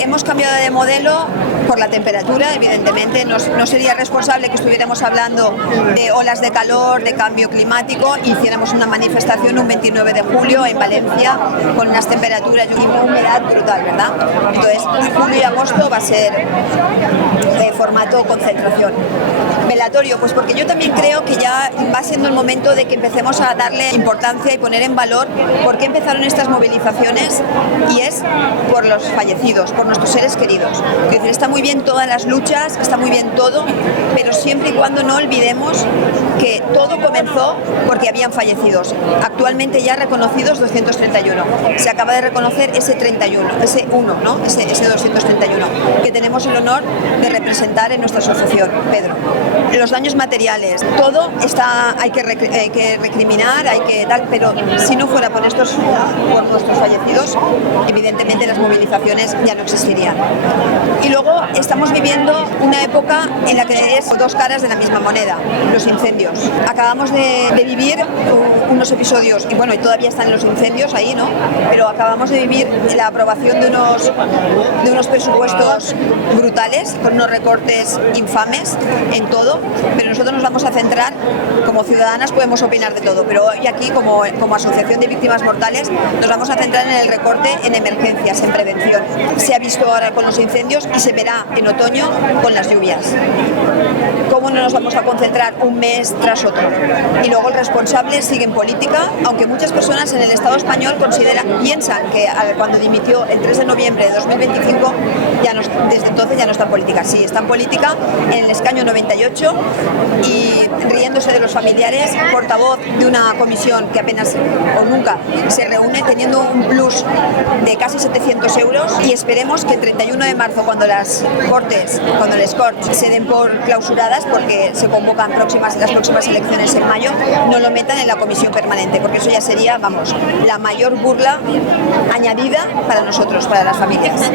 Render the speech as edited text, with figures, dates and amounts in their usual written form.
Hemos cambiado de modelo por la temperatura, evidentemente. No sería responsable que estuviéramos hablando de olas de calor, de cambio climático, y hiciéramos una manifestación un 29 de julio en Valencia con unas temperaturas y una humedad brutal, ¿verdad? Entonces, julio y agosto va a ser de formato concentración. Velatorio, pues porque yo también creo que ya va siendo el momento de que empecemos a darle importancia y poner en valor por qué empezaron estas movilizaciones, y es por los fallecidos, por nuestros seres queridos. Es decir, está muy bien todas las luchas, está muy bien todo, pero siempre y cuando no olvidemos que todo comenzó porque habían fallecidos. Actualmente ya reconocidos 231. Se acaba de reconocer ese 31, ese 1, ¿no? Ese 231, que tenemos el honor de representar en nuestra asociación, Pedro. Los daños materiales, todo está, hay que recriminar, hay que tal, pero si no fuera por nuestros fallecidos, evidentemente las movilizaciones ya no existirían. Y luego estamos viviendo una época en la que es dos caras de la misma moneda, los incendios. Acabamos de vivir unos episodios, y bueno, y todavía están los incendios ahí, ¿no? Pero acabamos de vivir la aprobación de unos presupuestos brutales, con unos recortes infames en todo, pero nosotros nos vamos a centrar, como ciudadanas podemos opinar de todo, pero hoy aquí como Asociación de Víctimas Mortales nos vamos a centrar en el recorte en emergencias, en prevención. Se ha visto ahora con los incendios y se verá en otoño con las lluvias. ¿Cómo no nos vamos a concentrar un mes tras otro? Y luego el responsable sigue en política, aunque muchas personas en el Estado español piensan que cuando dimitió el 3 de noviembre de 2025, desde entonces ya no está en política. Sí, está en política en el escaño 98 y riéndose de los familiares, portavoz de una comisión que apenas o nunca se reúne, teniendo un plus de casi 700 euros, y esperemos que el 31 de marzo, cuando las Corts se den por clausuradas, porque se convocan las próximas elecciones en mayo, no lo metan en la comisión permanente, porque eso ya sería, vamos, la mayor burla añadida para nosotros, para las familias.